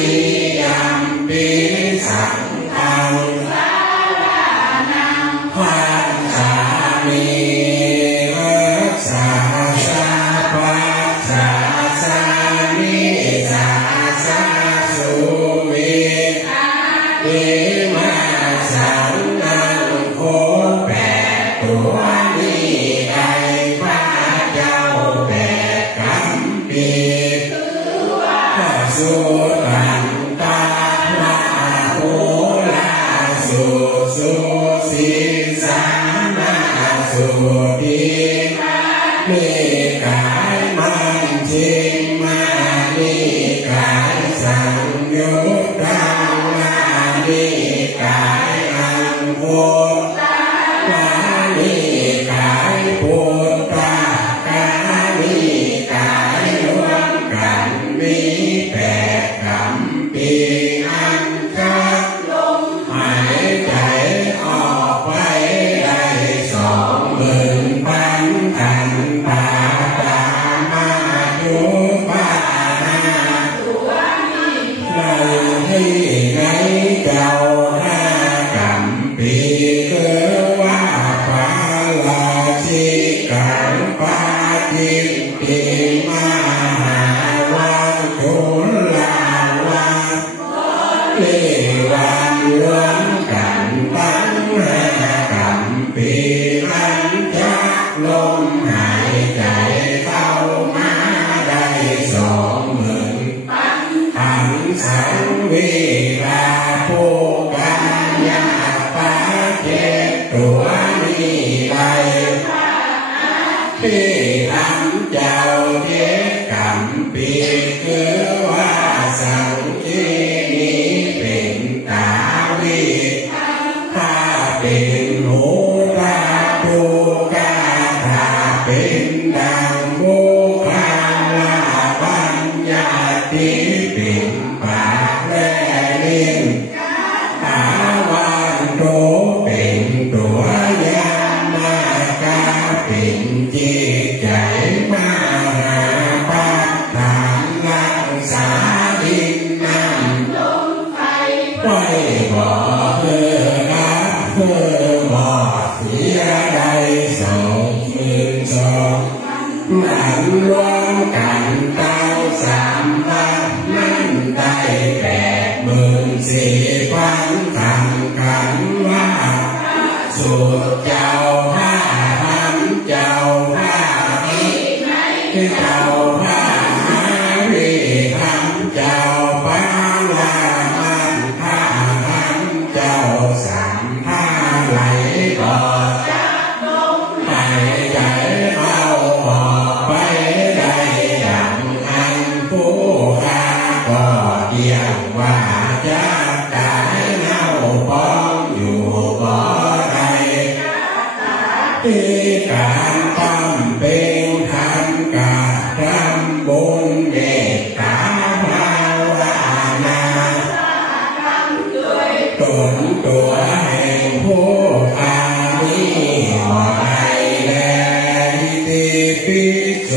นิยัมปิสังฆังสารนังคัจฉามิวัสสะสะปัสสะสะนิสาสะสุวิอิมาสังนังโคแปดตัวนี้ไก่พระเจ้าแปดคำปีสุตันตาลาโหลาสุสุสิสัมมาสุติมีกายมันจิมมานิกายสังยุตตังมานิกายอังโฆมานิกายพุทธกายนิกายรวมกันมีแปดคำปีอันคัดลมหายใจออกไปได้20,000 ปาตามาจุปานาตัวนี้ในเจ้า5 คำปีคือว่าปาลาชิกังปาจิตติมาหาวันจุลาวันเลวันรวมกันตั้ง5 คำปีอันจะลมหายใจเข้ามาได้20,000 อันสังวิราภูกัญญาปะเจตัวนี้ไดที่ทำเจ้าเทกรรมปีคือว่าสังคีนี้เป็นตาวิถ้าเป็นหูตาปูกาถ้าเป็นดังบุคลาปัญญาติเป็นปากและลิ้นตาวันโตเป็นตัวยามากาเป็นจิตใจมาหาปัฏฐานรักษาดินน้ำลมไฟปล่อยบ่อเพื่อละเพื่อบ่อเสียได้20,000 นั่นรวมกันตั้ง3 วันนั้นได้84,000 ทำกันว่าสุดเจ้า5 ทำเจ้า5ที่เจ้า5วิทำเจ้าปาลามัน5 ทำเจ้า3 ไหลบ่อหายใจเข้าออกไปได้อย่างอันผู้ข้าก็เดียวว่าจะได้เน่าพองอยู่บ่ได้ที่การทำเป็นทำการทำบุญเมตตาภาวนาตนตัวแห่งผู้อานิหอยแลติปิโส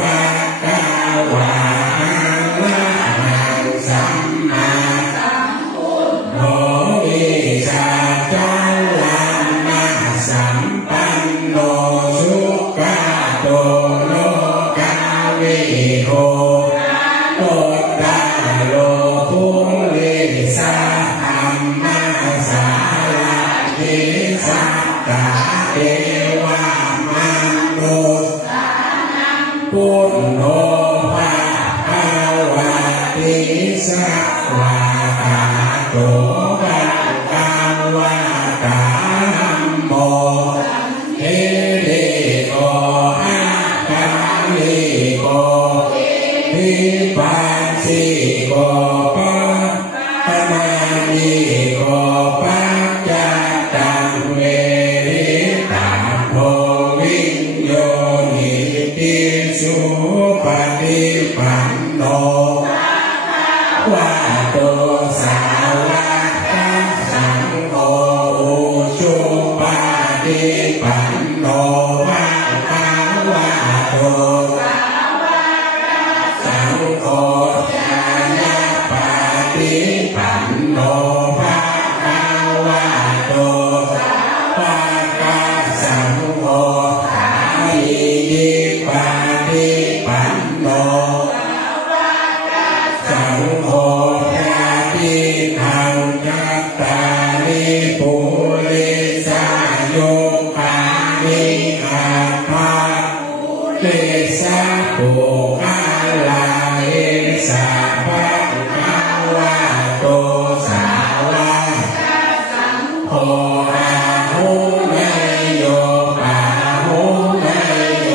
ภะคะวะอะระหังสัมมาสัมพุทโธวิชาจัลลันนะสัมปันโนสุขโตโลกาวิโหโตตาโลภุลิสาธัมมาสาราทิสัตตาเทวามนุสสานังพุทโธภะคะวะติสัพพะตาโตภะคะวะตาธัมโมเอริโกอะกาลิโกทิปัสสิโกปะมานิโกปัจจตังเวริตาโพวิญโยนิติสุปฏิปันโนวะโตสาวกสังโฆอุชุปฏิปันโนภะคะวะโตสังโฆญาณปัจ สังโฆญาติธังยัตตานิปุริสาโยปานิอาภาเตสะปุอาลาเอสะภะคะวะโตสาวกสังโฆอาหุเนโยปาหุเนโย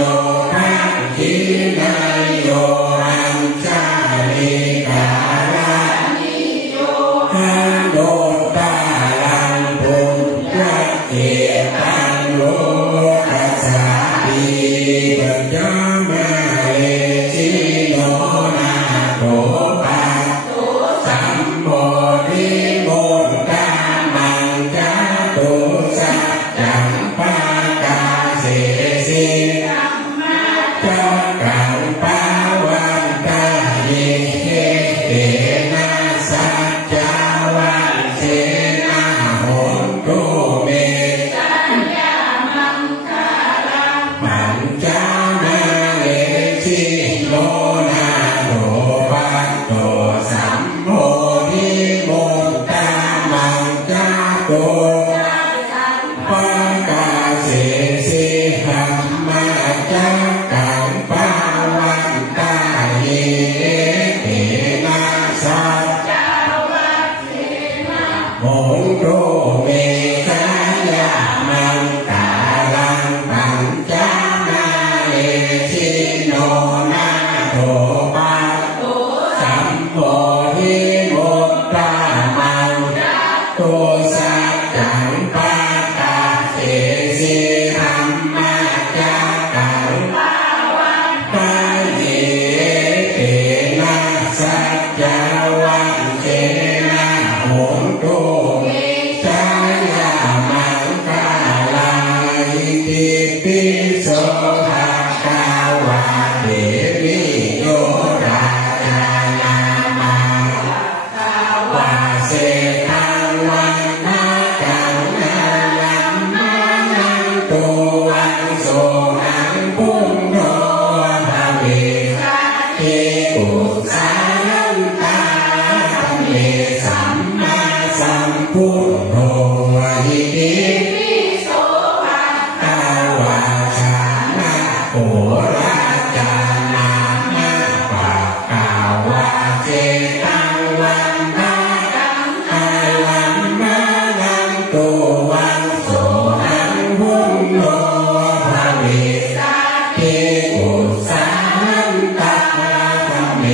ทักขิเนโยอัญชาลิกาลานิโยหันโดตาลังปุญญเกตังโลกัสสาติปัญญามะเลชิโนนาโตปะสัมโพธิโมกขะมังจะตุสัจจังปะกาเสสิธัมมาจักขังปะวันตาเยเตนะสัจจาวันเสนะโหตุเมสัญญามังคารังปัญจนาเลชิโนนาโตปะโตสัมโพธิโมกขะมังจะตุปะกาเสสิธัมมาจักขังปะวันตาเยเตนะสัจจาวันเสนะโหตุเมสัญญามังคารังปัญจนาเลชิโนนาโตปะโตสัมโพธิโมกขะมังจะตุสัจจังปะกาเสสิธัมมาจักขังปะวันตาเยเตนะสัจจาวันเสนะโหตุเมสัญญามังคารังอิติปิโสภะคะวะเตมิโยราชานามาภะเสธังวันนะกังนาลัมมานันโตวันโสหังพุทโธภเวสัตเทกุสาลันตาธัมเมสัมมาสัมพุทโธอิติปิโสภะคะวะชานะโหราจานามาภะคะวะเจตังวันนะกังอาลัมมานันโตวันโสหังพุทโธภเวสัตเทกุสาลันตาธัมเม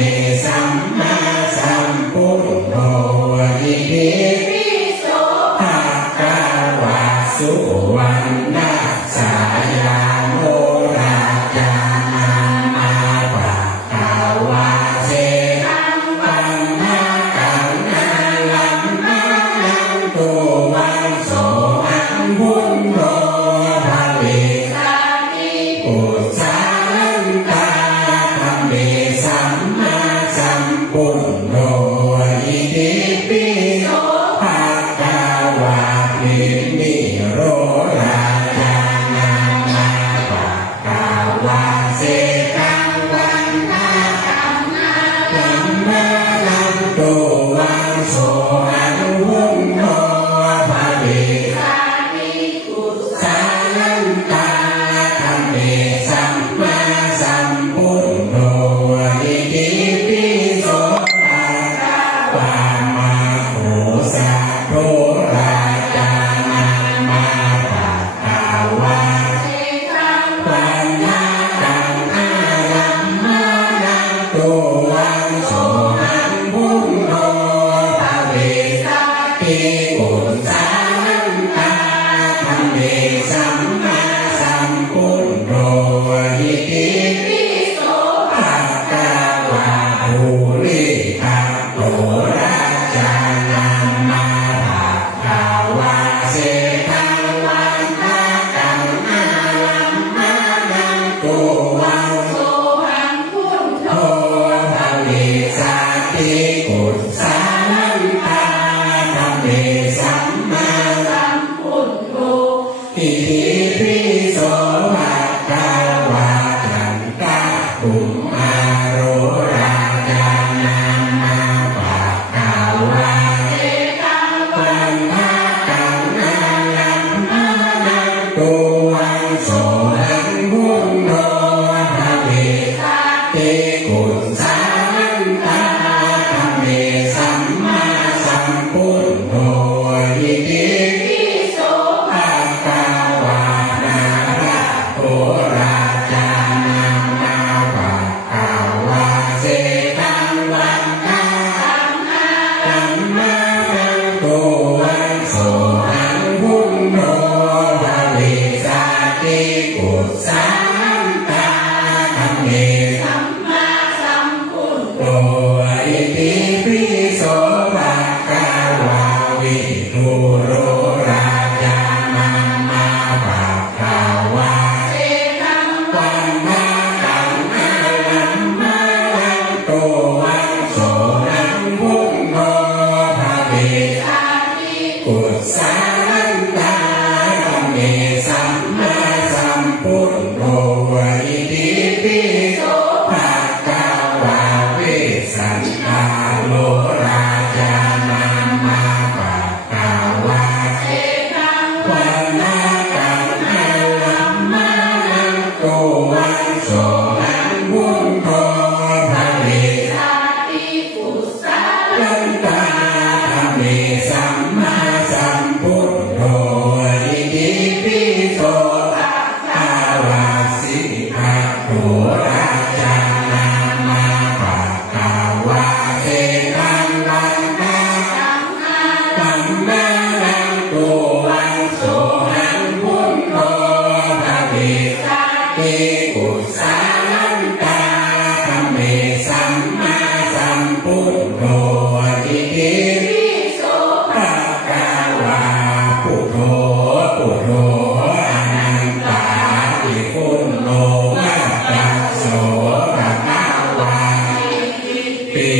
สัมมาสัมพุทโธอิติปิโสภะคะวะสุวรรณสายาโนราจานามาภะคะวะเสธังวันนะกังอาลัมมานันโตวันโสหังพุทโธภเวสัตติกุสาลันตาธัมเมสัมมาสัมพุทโธอิติปิโสภะคะวะเตมิโรราจานามาภะคะวะเสธังวันนะกังอาลัมมานันโตวันโสหังพุทโธภเวสัตติกุสาลันตาธัมเมสัมมาสัมพุทโธอิติปิโสภะคะวะมะโหสะโธราจานามาภะคะวะเสธังวันนะกังอาลัมมานันโตวันโสหังพุทโธภเวสัตติกุสาลันตาธัมเมสัมมาสัมพุทโธอิติปิโสภะคะวะภูริทัตโตราจานามาภะคะวะเสธังวันนะกังอาลัมมานันโตวันโสหังพุทโธภเวสัตติกุสาลันตาธัมเมสัมมาสัมพุทโธอิติปิโสภะคะวะทันตะกุมารโร อิติปิโสภะคะวะวิทูโรราชานัมมาภะคะวะเอตังวันนาตังอาลัมมาลังโตวันโสนังพุทโธภะเวสามิกุศลันตาธัมเมสัมมาสัมพุทโธอิติปิโสภะคะวะเวสันตาโลราชานัมมาภะคะวะเอตังวันนาตังอาลัมมาลังโตวันโสนังพุทโธภะเวสามิกุศลันตาธัมเมสัมมาสัมพุทโธอิติปิโสภะคะวะสิกขาโตราชานัมมาภะคะวะเอตังวันนาตังนาลังโตวันโสนังพุทโธภะเวสามิกุศลันตาธัมเมสัมมาสัมพุทโธอิติปิโสภะคะวะพุทโธพุทโธอนันตาติพุทโธมัตตโสภะคะวะปิ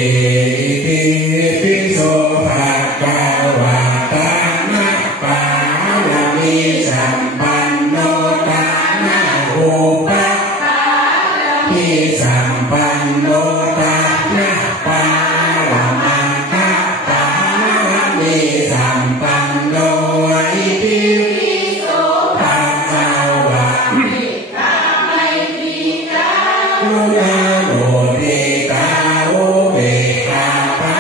ปิโสภะคะวะตานะปาลามิสัมปันโนตานะอุปะมิสัมปันโนตานะปาลามังคะปาลามิสัมปันโนอิติปิโสภะคะวะโมทิตาโอเบคาปา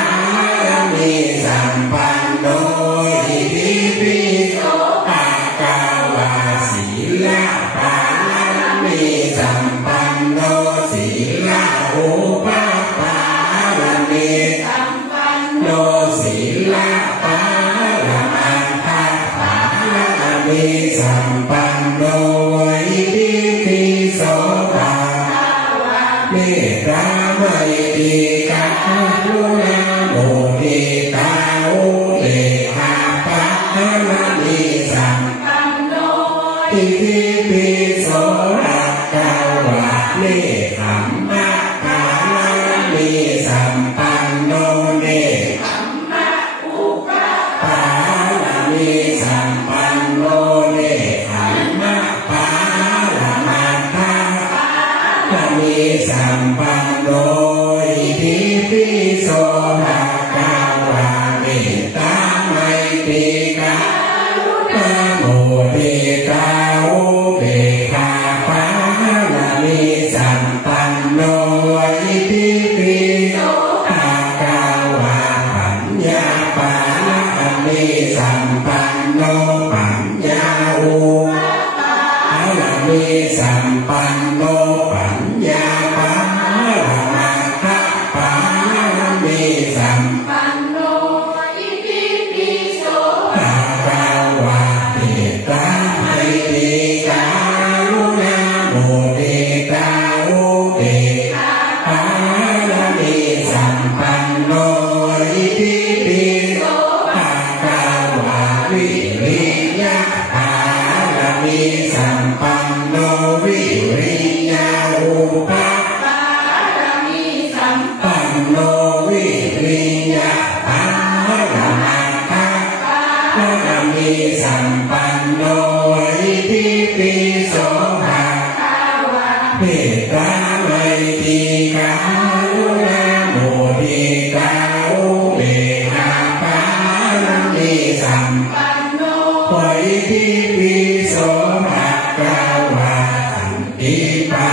ลามิสัมปันโนอิติปิโสภะคะวะศีลปาลามิสัมปันโนศีลอุปปาลามิสัมปันโนศีลปาลามังคะปาลามิสัมปันโนอิติปิโสภะเมตตาไมตรีกรุณาโมทิตาอุเบกขาปะลามิสัมปันโนอิติปิโสภะคะวะเนคขมมะปาลามิสัมปันโนเนคขมมะอุปปาลามิสัมปันโนเนคขมมะปาลามังคะปาลามิสัมปันโนอิติปิโสภะคะวะเมตตาไมตรีกรุณาโมทิตาอุเบกขาปาลามิสัมปันโนอิติปิโสภะคะวะปัญญาปาลามิสัมปันโนปัญญาอุปาลามิสัมปันโนปัญญาปาลามังคะปาลามิสัมปันโนอิติปิโสภะคะวะเมตตาไมตรีกรุณาโมทิตาอุเบกขาปาลามิสัมปันโนอิติปิโสภะคะวะวิริยะปาลามิสัมปันโนวิริยะอุปะปาลามิสัมปันโนวิริยะปาลามังคะปาลามิสัมปันโนอิติปิโสภะคะวะเมตตาไมตรีกรุณาโมทิตาอุเบกขาปาลามิสัมปันโนอิติปิโสภะคะวะสันติปา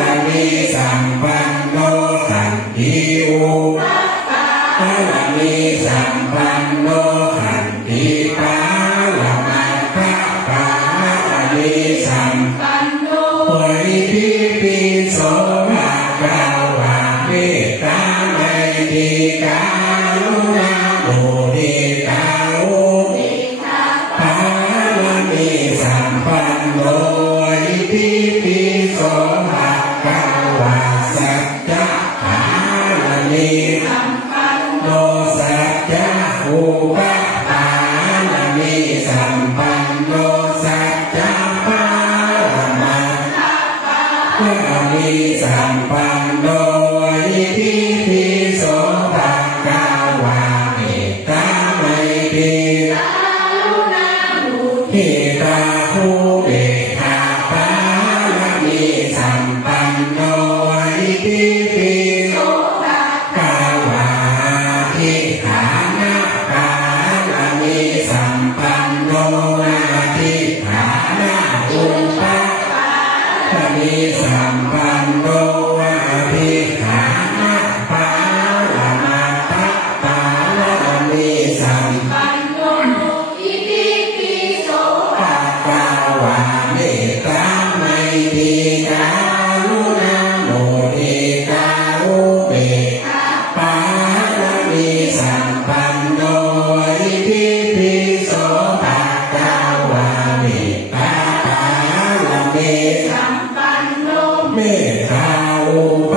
ลามิสัมปันโนสันติอุปปาลามิสัมปันโนสันติปาลามังคะปาลามิสัมปันโนอิติปิโสภะคะวะเมตตาไมตรีกรุณาโมทิตาอุเบกขาปาลามิสัมปันโนอิติปิโสภะคะวะสัจจะปาลา มิสัมปันโนสัจจะอุปปาลามิสัมปันโนสัจจะปาลามัตถะลามิสัมปันโนอิติปิโสภะคะวะเมตตาไมตรีหิตาภูเบกขาปาลามิสัมปันโนอิติปิโสภะคะวะทิฏฐานะปาลามิสัมปันโนอาทิฏฐานะอุปปาลามิสัมปันโนอาทิฏฐานะปาลามาตะปาลามิสัมปันโนอิติปิโสภะคะวะเมตตาไมตรีกรุณาโมทิตาอุเบกขาปาลามิสัมปันโนอิติปิโสภะคะวะเมตตาปาลามิสัมปันโนเมตตาอุป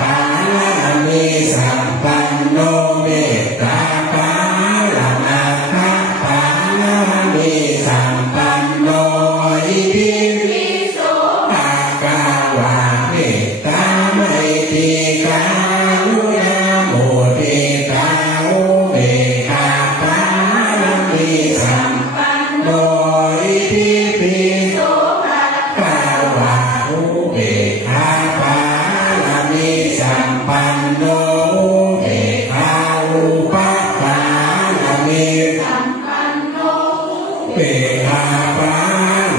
ปาลามิสัมปันโนเมตตาปาลามาตะปาลามิสัมปันโนอิติปิโสภะคะวะเมตตาไมตรีกรุณาโมทิตาอุเบกขาปาลามิสัมปันโนอิติปิโสภะคะวะอุเบกขาปาลามิสัมปันโนอุเบกขาอุปปาลามิสัมปันโนอุเบกขาปา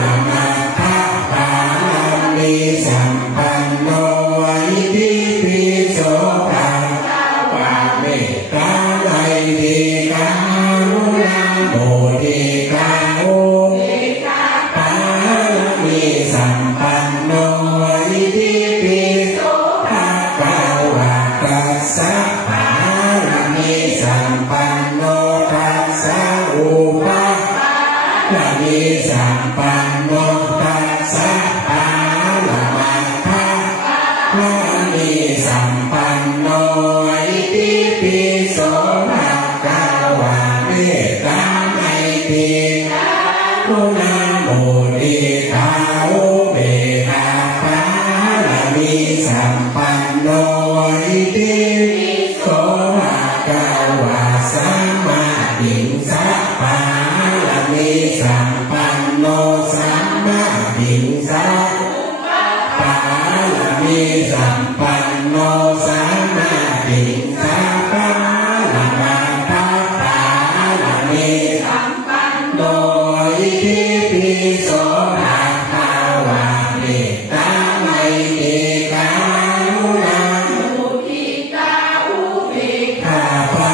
ลามาตะปาลามิสัมปันโนอิติปิโสภะคะวะเมตตาไมตรีกรุณาโมทิตาอุเบกขาปาลามิสัมปันโนอิติปิโสภะคะวะตัสสะปาลามิสัมปันโนตัสสะอุปปาลามิสัมปันโนตัสสะปาลามาตะปาลามิสัมปันโนอิติปิโสภะคะวะเมตตาไมตรีกรุณาโมทิตาอุเบกขาปาลามิสัมปันโนอิติปิโสภะคะวะสัมมาทิฏฐิปาลามิสัมปันโนสัมมาทิฏฐิปาลามิสัมปันโนสัมมาทิฏฐิปาลามาตะปาลามิสัมปันโนอิติปิโสภะคะวะเมตตาไมตรีกรุณาโมทิตาอุเบกขาปา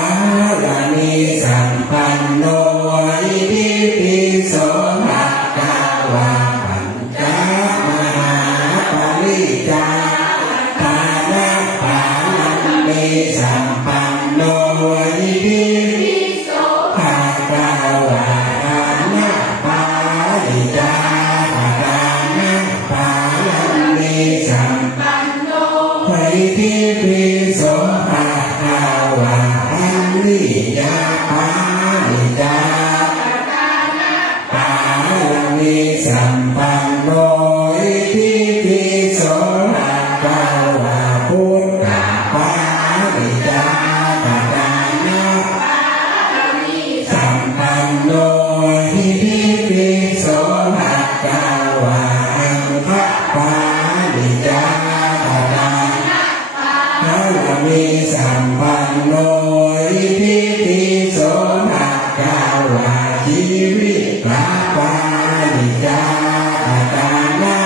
ลามิสัมปันโนอิติปิโสภะคะวะปัญจมหาปริจจาทานะปาลามิสัมปันโนอิติปิโสภะคะวะทานะปาริจาทานะปาลามิสัมปันโนอิติปิโสภะคะวะอันริยาปาริจาปาลามิสัมปันโนอิติปิโสภะคะวะพุทธปาริจาปานะสัมปันโนอิติปิโสภะคะวะอังคปาริจาปานะปาลามิสัมปันโนอิติปิโสภะคะวะชีวิตปาริจาปานะ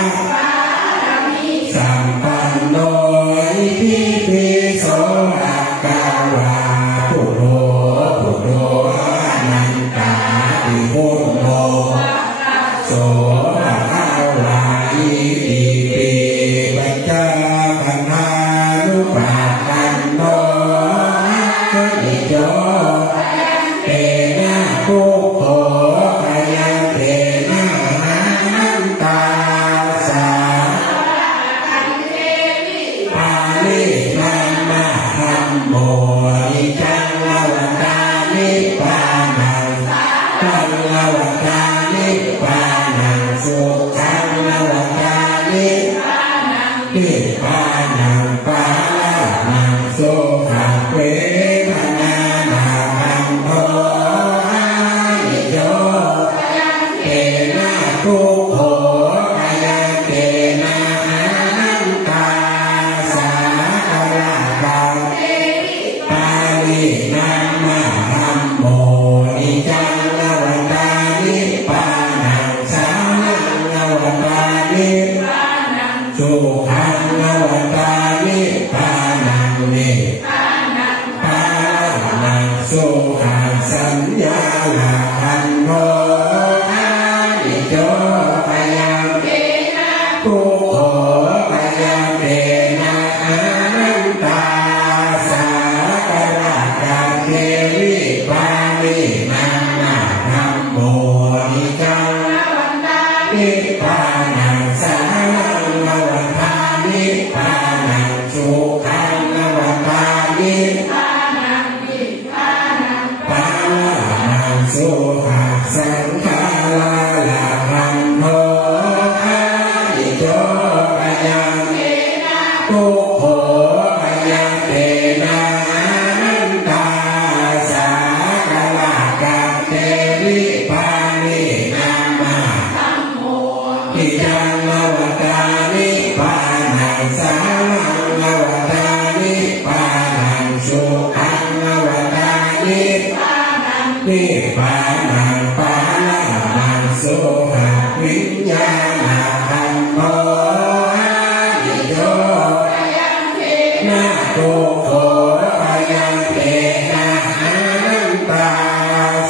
สัมปันโนอิติปิโสภะคะวะพุทโธพุทโธอนันตาติพุทโธโสภะคะวะอิติปิปัจจาคันธานุปัฏฐันโน นิจังละวันตานิพพานังตังละวันตานิพพานังสุขังละวันตานิพพานังนิพพานังปาละนังสุขังเวทนานาคันโทอานิโยเกนะทุกโขกายเกนะอนันตาสากลากังปาลินัมมะธัมโมนิจังละวันตานิพพานังสานังละวันตานิพพานังสุขังละวันตานิพพานังนิพพานังปานังสุขังสัญญาลาคันโทอานิโยปยังเกนะทุกโขปยังเกนะอนันตาสากลากังเทวิปาลินัมมะธัมโมนิจังละวันตานิพพานังสานังละวันตานิพพานังสุขังละวันตานิพพานังนิพพานังปานังสุขังสังฆาลาคันโทอานิโยปยังเกนะทุกโขปยังเกนะอนันตาสากลากังเทวิปาลินัมมะธัมโมนิจังละวันตานิพพานังสานังละวันตานิพพานังสุขังละวันตานิพพานังนิพพานังปาละนังสุขวิญญาณธัมโมอานิโยปยังเกนะทุกโขปยังเกนะอนันตา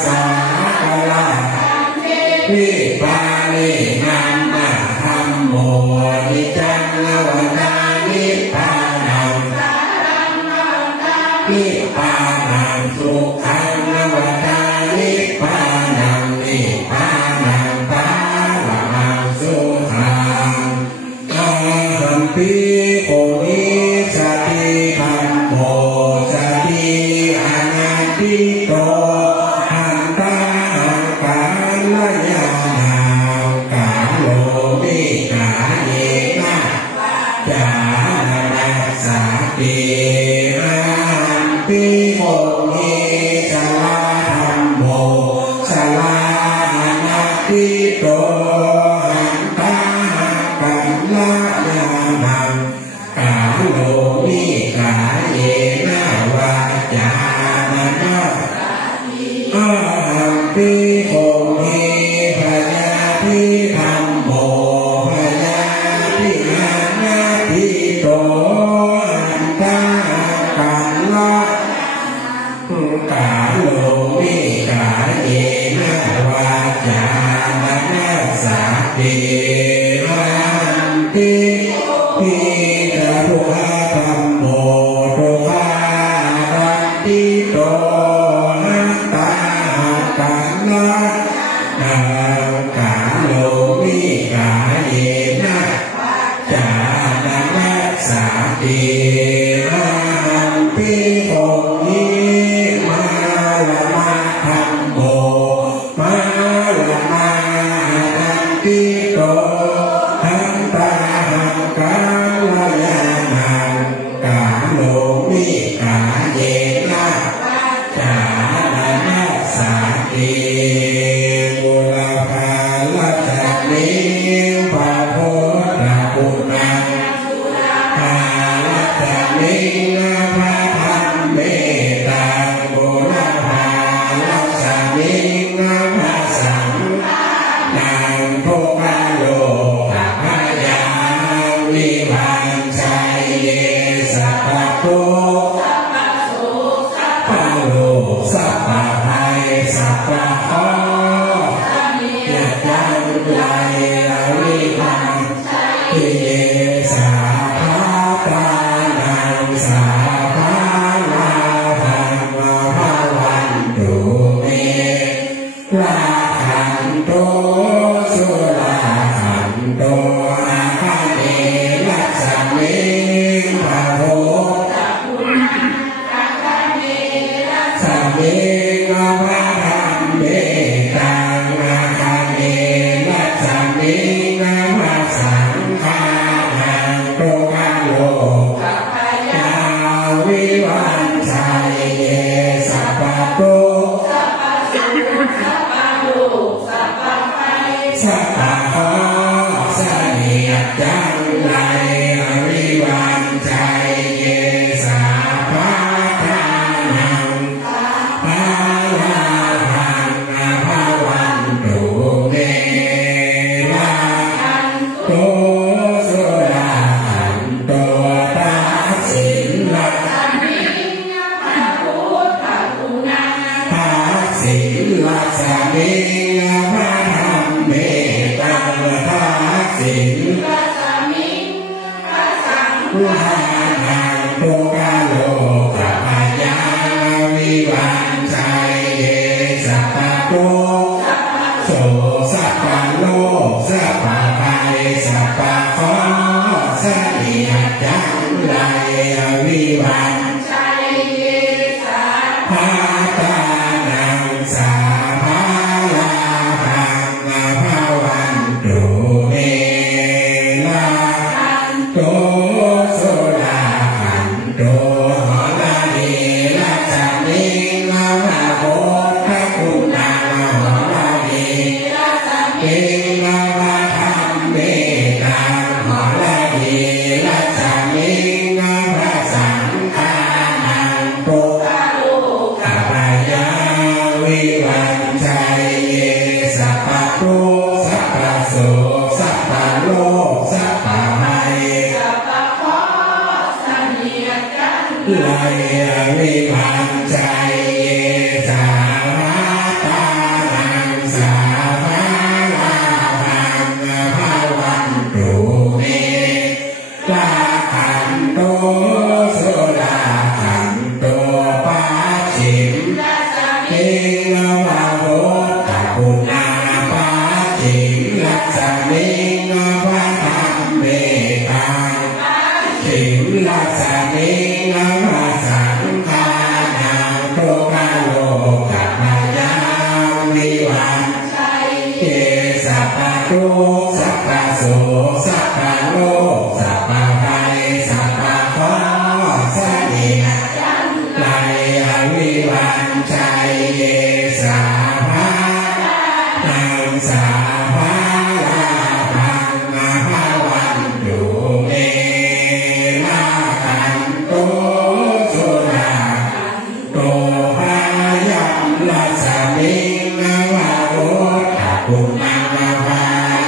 สากลากังเทวิปาลินัมมะธัมโมนิจังละวันตานิพพานังสานังละวันตานิพพานังสุขังละวันตานิพพานังนิพพานังปาละนังสุขังอาหัมปิโกนิสติธัมโมสติอนันติโตหันตาหังกาลยานังกาโลมิกาเยนะจานาสาติอาหัมปิโกนิสลาธัมโมสลาอนันติโตหันตาหังกาลยานังกาโลมิกาเยนะวาจานาอาหัมปิโกนิพยาธิธัมโมพยาธิอนันติโตหันตาหังกาล มิงพระธรรมเมตังนาคาเนรัสมิงพระสังฆานังโตกาโลกัปยาวิวันชัยเยสัพพะโตสัพพะสุสัพพะโลกสัพพะไพสัพพะขอเสนียดจังไรวิวันชัยเยสัพพะทานังภาลาภังภาวันตุเมลาโตสุราขันโตทักษิณลักษมิงพระพุทธกุณาทักษิณลักษมิงพระธรรมเมตังทักษิณลักษมิงพระสังฆานังโตกาโลกัปยาวิวันชัยเยสัพพะโตสัพพะโสสัพพะโลกสัพพะไพสัพพะขอเสนียดจังไรวิวันชัยเยสัพพะทานังสาภาลาภังภาวันตุเมลาโตสุราขันโตหลานีรัชมิงพระพุทธคุณาหลานีรัชมิงพระธรรมเมตังหลานีรัชมิงพระสังฆานังโตกาโลกัปยาวิวันชัยเยสัพพะโตสัพพะโสสัพพะโลกสัพพะไพสัพพะขอเสนียดจังไรวิวันชัยเยสาภาตานังสาภาลาภังภาวันตุเมลาขันโตสุราขันโตปัจฉิมรัสมิงพระพุทธคุณาปัจฉิมรัสมิงพระธรรมเมตังปัจฉิมรัสมิงพระสังฆานังโตกาโลกัปยาวิวันชัยเยสัพพะโตสัพพะโสสัพพะโลกสัพพะไพสัพพะขอเสนียดจังไรวิวันชัยเยสัพพะนังสาภาลาภังภาวันตุเมลาขันโตสุราโตพายัมรัสมิงพระพุทธคุณาพา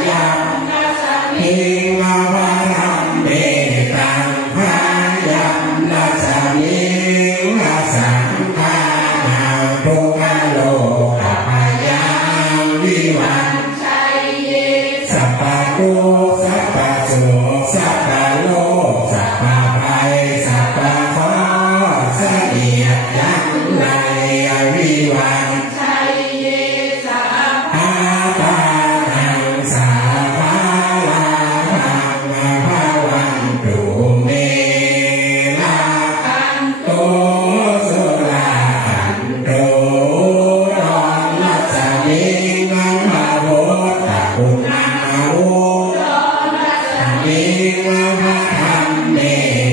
ยัมรัสมิงพระธรรมเมตังพายัมรัสมิงพระสังฆานังโตกาโลกัปยาวิวันชัยเยสัพพะโตสัพพะโสสัพพะโลกสัพพะไพสัพพะขอเสนียดจังไรวิวันชัยเยสัพพะทานังสาภาลาภังภาวันตุเมลาขันโตสุราขันโตรอนรัสมิงพระพุทธคุณาโอรอนรัสมิงพระธรรมเม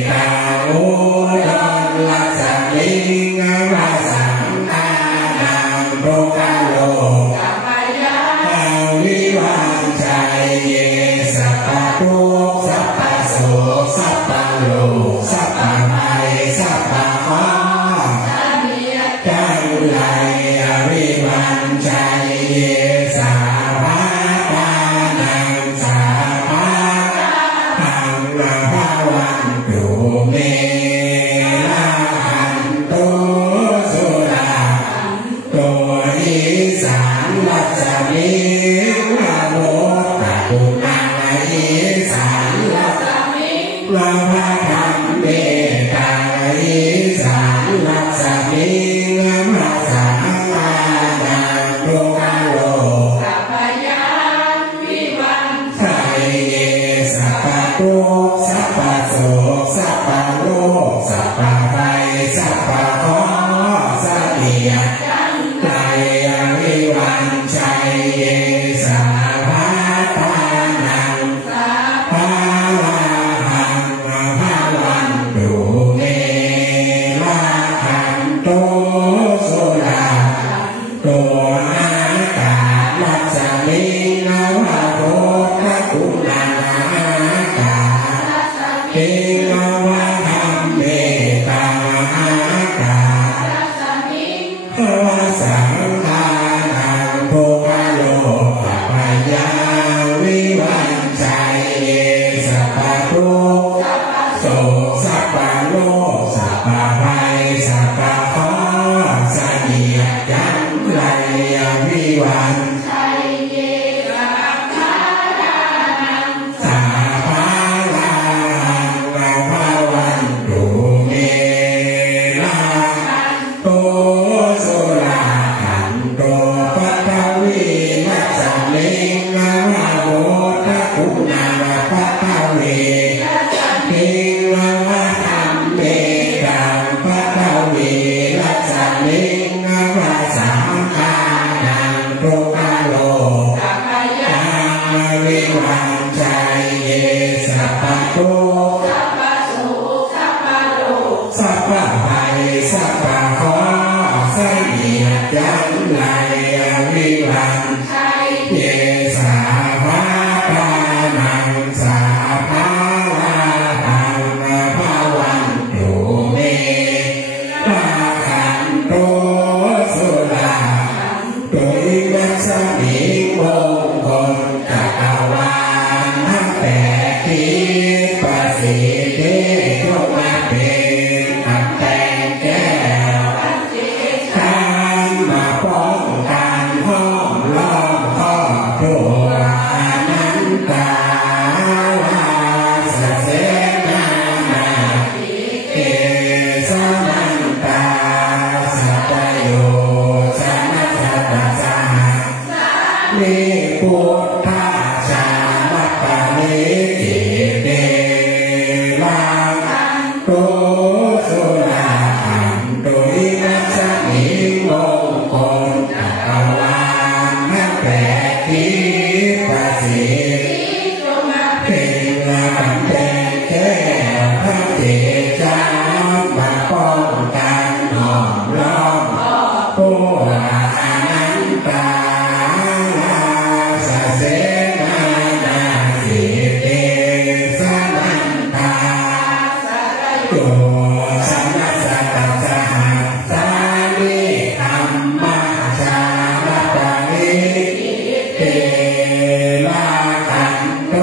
ตังโอรอนรัสมิงพระสังฆานังโตกาโลกัปยาวิวันชัยเยสัพพะโตสัพพะโสสัพพะโลกสัพพะไพสัพพะขอเสนียดจังไรวิวันชัยเยสัพพะทานังสาภาภังภาวันตุเมลาขันโตสุราโตอิสานรัสมิงพระพุทธคุณาอิสานรัสมิงพระธรรมเมตังอิสานรัสมิงพระสังฆานังโตกาโลกัปยาวิวันชัยเยสัพพะโตสัพพะโสสัพพะโลกสัพพะไพสัพพะขอเสนี มียจังไรวิวันชัยเยสาภาตานังสาภาลาหังภาวันตุเมลาหันโตโสดาโตนากาลัสมินาวะโพธกุณากาเทวะธัมเมตากาภวสังฆานังโภคโลภปัญญาวิวันชัยเยสัพพะทุกข์โศกสัพพะโลกสัพพะภัยสัพพะเคราะห์เสนียดจันไรวิวันชัยเยสัพพะทานังสัพพะลาหังภาวันตุเมลาหันโตโสลาหันโตปัทวีนัสสมิงนามาโหทกุณาปัทวีเทวะธัมเมตังปัทวีนัสสมิงนามาสังฆานังโภคโลวิวันชัยเยสัพพะทุกข์สัพพะสุขสัพพะโลกสัพพะภัยสัพพะเคราะห์เสนียดจันไรวิวันชัยเยสาภาตานังสาภาลาหังภาวันตุเมลาหันโตโสดาโดยวัสมิมงคลจักรวาลทั้งแปดทิศประสิทธิจงมาเป็นอันแต่งแก้วทางมาป้องกันห้อมล้อมครอบครัวอนันตาวาสเสนานาเอสมันตาสัตโยชนะสัตสานิพุทธาชามัปปะนิติเดวะโตโสลาหันโดยนัสสมิมงคลจักรวาลทั้งแปดทิศประสิทธิเป็นกำแพงแก้วพระเจจ้ามาป้องกันห้อมล้อมผู้อนันตาสเสนานาสิเตสมันตาโยชนะสัตสหัสสานิธรรมชาลปะนิเตลาหันโต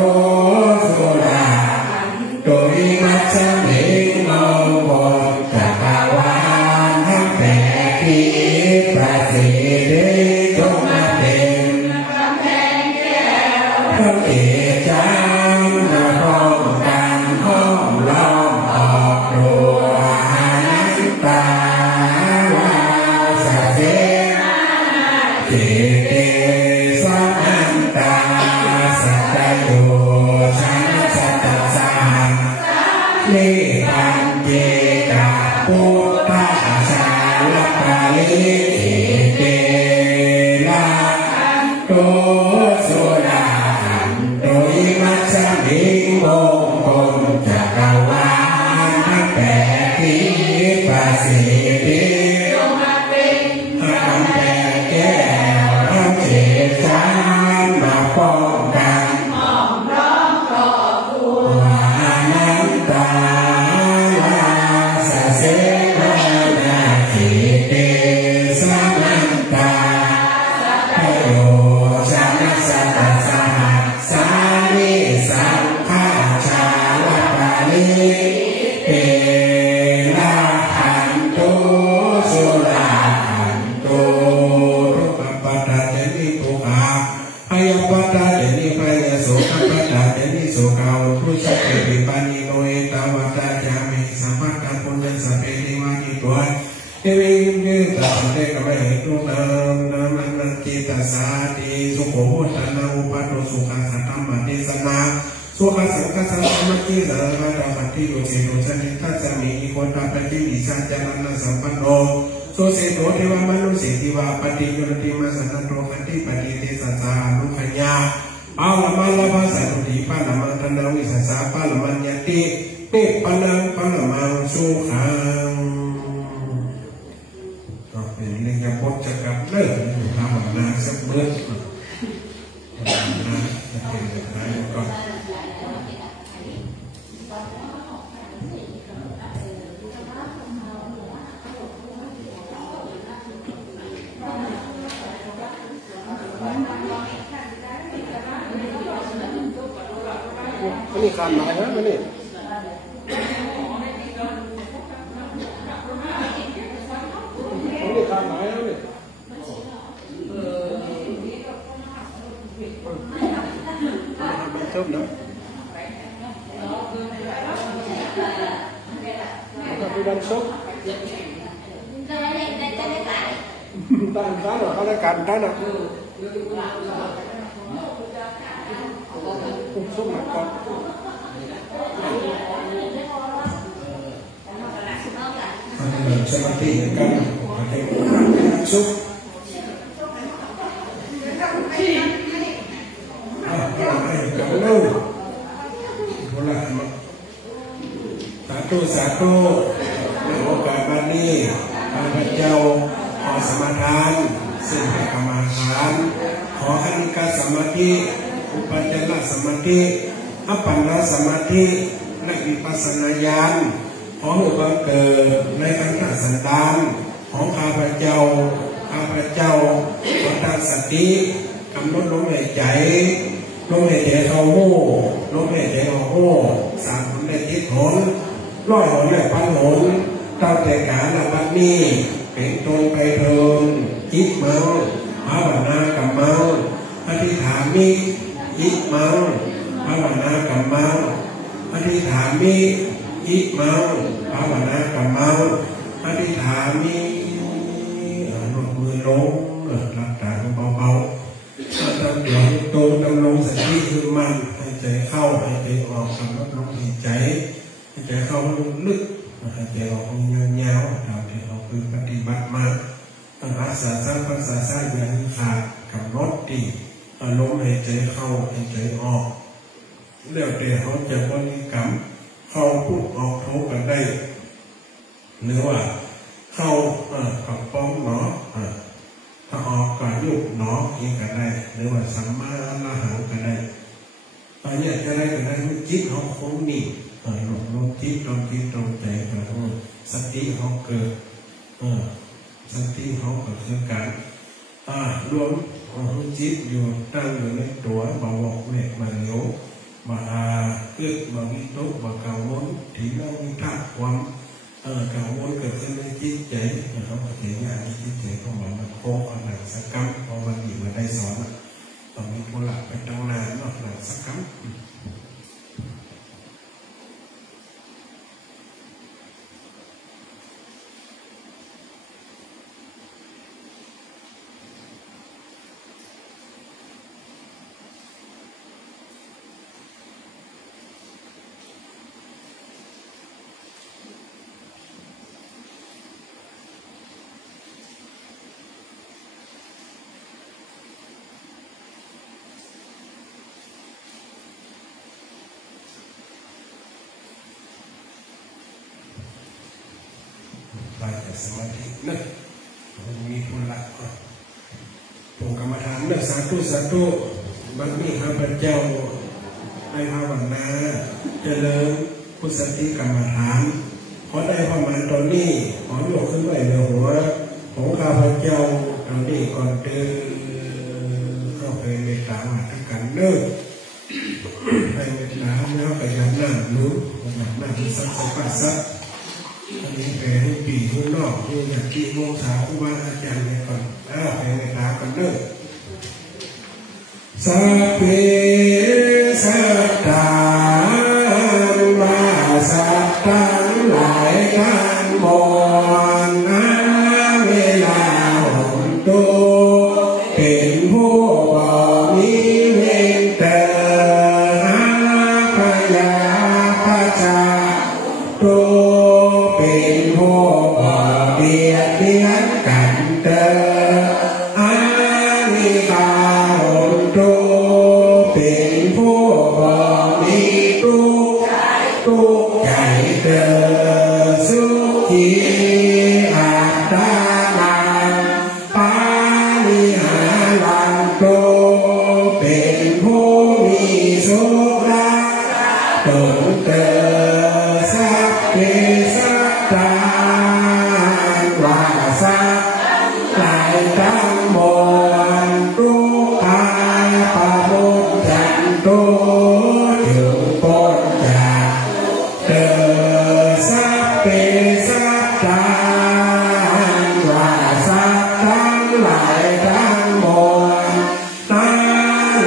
โสลาโดยมัชฌิมงคลจักรวาลทั้งแปดทิศประสิทธิจงมาเป็นพระเอกจามมาป้องกันห้อมล้อมครอบครัวอนันตาวาสเสนาเจเตสมันตาสัตโยชนะสัตสานิพันเจตาพุทธาชาลปะลิเตลาโตโสดาหันโดยมัชฌิมงคลจักรวาลทั้งแปดทิศประสิทธิกำแพงแก้วพระเจจ้ามาป้องกันห้อมล้อมครอบครัวอนันตาวาสเสนานาทิเตสมันตาโยชนะสัตสหัสสานิสังฆาชาลปะนิเตลาหันโตโสลาหันโตทุกขปัตตาเจนิทุกขาพยาปัตตาเจนิพยาโสขปัตตาเจนิโสกาวทุชัพเพปิปานิโนเอตวัตตาจามิสัมปัตตาปุญญสัพเพนิวานิตัวเอวิมเยตัสเตกะเวตุตามนามันจิตสาติสุโขตนาอุปาโตสุขัสสะธัมมติสนาสุขัสสะกัสสะมัจจิสารวัตถะปฏิโยเจโตชนิทัสสมิโกตปฏิวิชาจารณะสัมปันโน โส ตัวเสโตเทวามนุเสติวาปฏิโยติมาสันโตคันติปฏิเทสัสานุขญาปาลมาลภาสันติปาลมังธนาวิสัสาปาลมัญญติเตปนังปาลมังสุขังก็เป็นเรื่องยาพจน์จะกลับเลิกทำนาสักเมื่อนะจะเป็นอะไรก็มันนี่ขาดหน่อยนะมันนี่ขาดหน่อยนะนี่มันชอบนะมันดันชอบตั้งร้านหรอเขาได้การได้หรอซุปหนักก่อนสมาธิกันซุปกันเล่าโบราณสาธุสาธุในโอกาสบัดนี้ข้าพเจ้าขอสมาทานซึ่งให้กรรมฐานขอคณิกาสมาธิอุปจารสมาธิอัปปนาสมาธิและวิปัสสนาญาณขอให้บังเกิดในขันธ์สันดานของข้าพเจ้าขอตั้งสติกำหนดลมหายใจลมหายใจเข้าหูลมหายใจออกหูสามหนได้ทิศหนร้อยหนได้พันหนตั้งแต่การณบัดนี้เป็นต้นไปเทินอิมังภาวนากัมมังอธิษฐามิอิมังภาวนากัมมังอธิษฐามิอิมังภาวนากัมมังอธิษฐามิลงมือลงหลับตาเบาๆตั้งใจโตดำรงสติคือมันให้ใจเข้าให้ใจออกกำหนดลมหายใจให้ใจเข้าลึกให้ใจออกยาวๆเราที่เราคือปฏิบัติมาภาษาสร้างภาษาสร้างอย่างขาดกำหนดดีลมหายใจเข้าหายใจออกแล้วแต่เขาจะบริกรรมเข้าพูดออกโทกันได้หรือว่าเข้ากับป้องหนอถ้าออกก็ยุบหนออีกก็ได้หรือว่าสัมมาละหังก็ได้ตอนนี้ก็ได้จิตเขาคงนิ่งลงจิตตรงใจก็ต้องสติเขาเกิดสติเขาก็คือการรวมจิตอยู่ตั้งอยู่ในตัวบ่าวเวกมาเหลียวมาอึดมาวิตกมากังวลที่เรามีท่าความกังวลเกิดขึ้นในจิตใจเขาก็เห็นอย่างนี้จิตใจเขาเหมือนมันโค้งหนังสักกัมพอวันนี้มาได้สอนตอนนี้พวกเราไปตั้งนานหนังสักกัมสมาธินึกมีทุนละปกรรมฐานนึกสาธุบางมีข้าพเจ้าให้ภาวนาเจริญพุทธสติกรรมฐานขอได้ประมาณตอนนี้ขอยกขึ้นไว้เหนือหัวของข้าพเจ้าตอนนี้ก่อนเดินเข้าไปเมตตาหาทั้งกันเลิกให้เมตตาแล้วไปยันหน้ารู้หน้าที่สักปัสสะอันนี้แผ่ให้ปีข้างนอกนี่อยากกี่โมงสาวครูบาอาจารย์เนี่ยก่อนแผ่เมตตากันเลิกสัพเพสัตตามาสัตตังหลายกันหมดเวลาหนตุเป็นผู้บ่มีเวรแต่พยาพาจาตุเป็นผู้บ่เบียดเบีย ยันกันเตออานิกาหนตุเป็นผู้บ่มีทุกข์ใจเตอสุขีอัตตานังปานิหารันโตเป็นผู้มีสุขรักตนเตอสัพเพสัตตาวาสัพหลายทั้งมวลทุกขาปะมุจจันตุถึงพ้นจากเตอสัพเพสัตตาวาสัพทั้งหลายทั้งมวลนา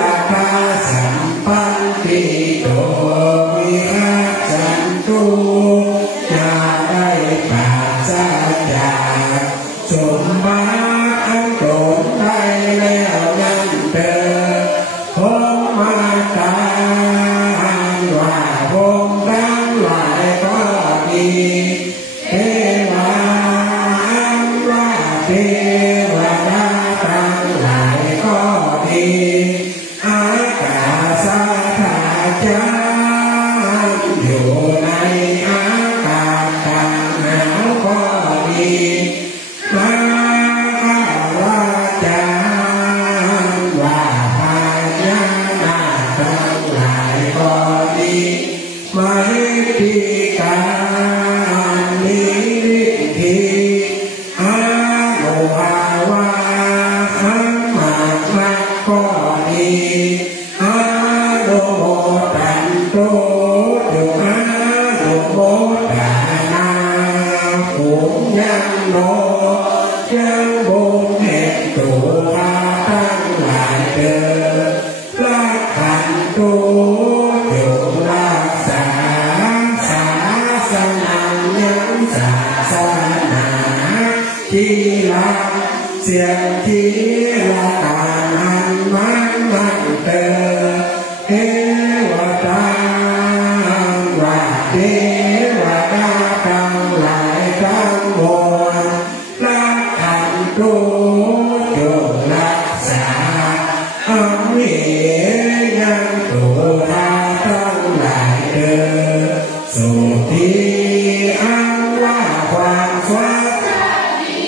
ลกาสัมปันติโตวิคัจฉันตุจะได้ปราศจากสมบัติอันตนได้แล้วนั้นเถิดพงมาตามว่าพงทั้งหลายก็ดีเทวาอันว่าเทวดาทั้งหลายก็ดีอากาศธาจารย์อยู่ในอากาศต่างหาวก็ดีนาคาราชาว่าพญานาคทั้งหลายก็ดีไม่พิการนิริธีอาโลหาวาอันมากนักก็ดีอาโลโมตันโตอยู่อาโลโมตานาภูมิยังโนยังบุญเหตุตัวทั้งหลายเดินรักขันตุอยู่รักษาศาสนายังศาสนาที่รักเสียงที่ละตาอันมันเตอเทวดาว่าเทวดาทั้งหลายทั้งมวลรักขันตุจงรักษาอันมียังตัวทั้งหลายเดินสุขีอันว่าความสวัสดี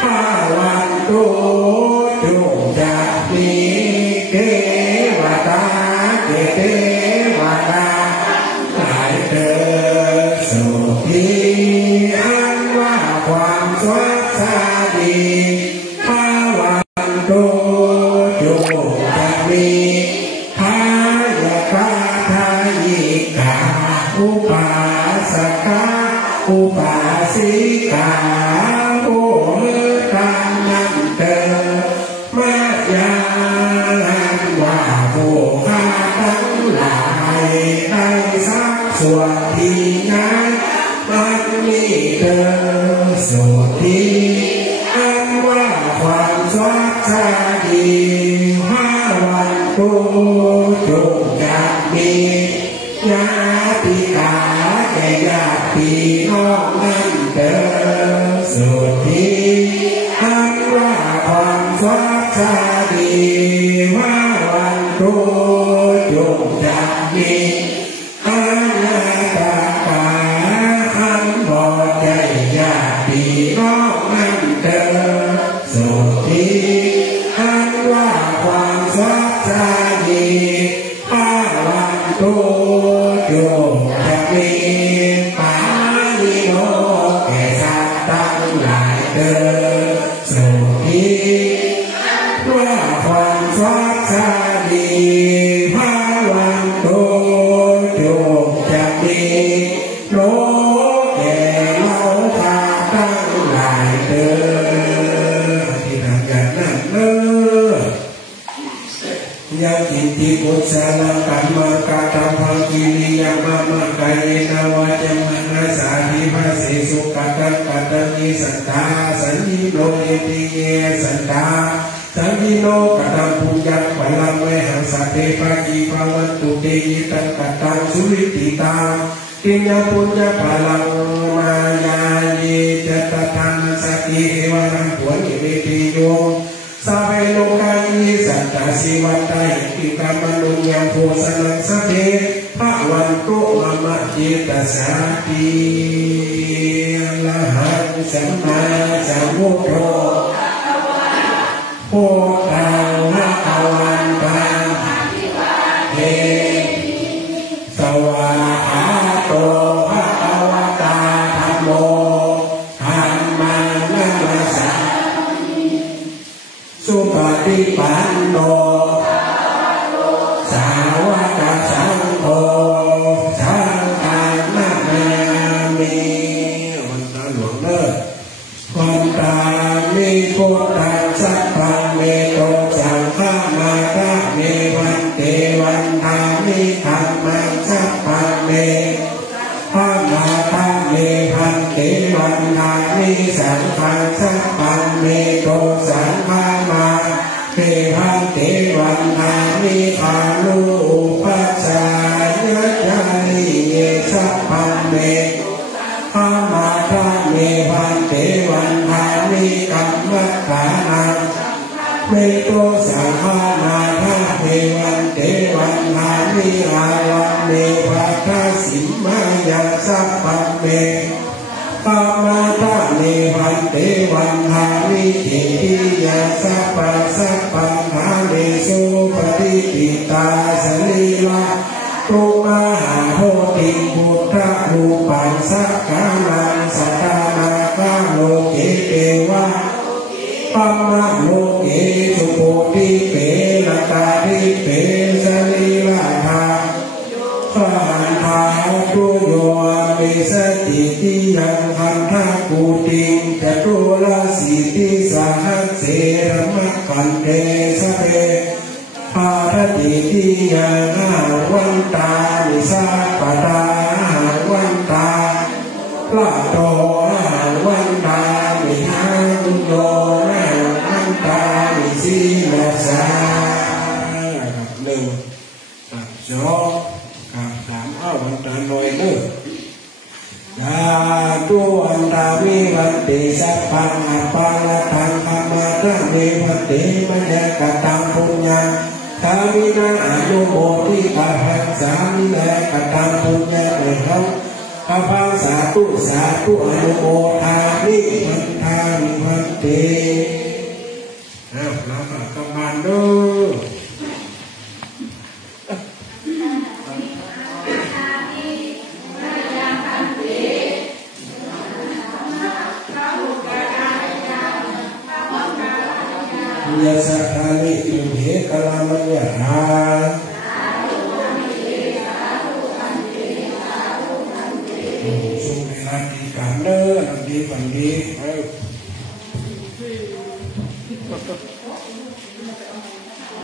ภาวันตุจงจะมีเทวดาเทวดาหลายเดินสุขีอันว่าความสวัสดีภาวันตุจงจะมีทายกาทายิกาอุปาสกาอุปาสิกาผู้ตามนั้นเตอมายานว่าผู้ข้าทั้งหลายได้สักส่วนที่นั้นมันมีเธอสุขีอันว่าความสวัสดีห้าวันตุจงจะมีญาติกาแก่ญาติพี่น้องนั้นเดินสุขีอันว่าความสวัสดีห้าวันตุจงจะมีอาญาตากาอันบ่ใจญาติพี่น้องนั้นเดินสุขีอันว่าความสวัสดีห้าวันตุจงจะมีปาลิโนแก่สัตว์ทั้งหลายเดินสุขีว่าความสวัสดีห้าวันตุจงจะมีโลแก่เราข้าทั้งหลายเดินที่ทำกันนั่นยังกินติปุชาลกัมมากาตพังกิริยามามะกายนาวาจมนาสาธิภาสิสุกัตตันิสันตาสันนิโนเอติเยสันตาสันนิโนกัตปุญญปะลังเวหังสัตเตภาคีภาวันตุเตยิตังกัตตังสุริติตากิญญปุญญปะลังมายาเยจตตังสติ ติเทวานังผัวนิเวติโยสาเวโลกายิสัตตาสิวันตาอิกามนุญญาโพสนังสเทพระวันโตมะมะจิตตสาติละหังสัมมาสัมพุทโธโพธังภะคะวันตังเอสวะหาโตภะคะวะตาธัมโมธัมมังนัมมัสสามิสุปฏิปันโนสาวกสังโฆสังฆังนามามิวันตาหลวงเลิศวันตามิพุทธังสัพพังเมโตสังฆมาตะเมวันเตวันทามิธัมมังสัพพังเมพระมาตะเมพันเตวันทามิสังฆังสัพพังเมโตสังฆมาเทพันเตวันทามิอานุอุปัสสายะจาริเยสัพพังเมพระมาตะเมพันเตวันทามิกัมมัฏฐานังเมโตสังฆนาทะเทวันเตวันทามิอาวันเมภัทธสิมมายังสัพพังเมปะมาตะเมพันเตวันทามิเทติยังสัพพะสัพพังหาเมสุปฏิปิตาสลีลาตุมหาโพธิพุทธรูปังสักกาลังสัทธานาคาโลเกเกวะปัมมะโลเกสุโพธิเปลตาธิเปสลีลาภาสันทาตุโยมิสติติยังคันทากูติงจตุลสิติสหัสเสรมะกันเตสเปภารติติยังหาวันตามิสาปตาหาวันตาละโตหาวันตามิหาตุโยหาวันตามิสีนาสาหนึ่งสองสามวันตาหน่อยเลิกดาตุวันตาวิวันติสัพพังอปังตังธรรมะระเมวันติมัญญกตังปุญญาทามินาอนุโมทิกาหังสามินาคตังปุญญาเถิดข้าพเจ้าสาธุอนุโมทามิวันทามิวันติแล้วกำมันดูยาสักาลิตุเถกลามัญญาหาสุเมราติการเดินดีฝันดี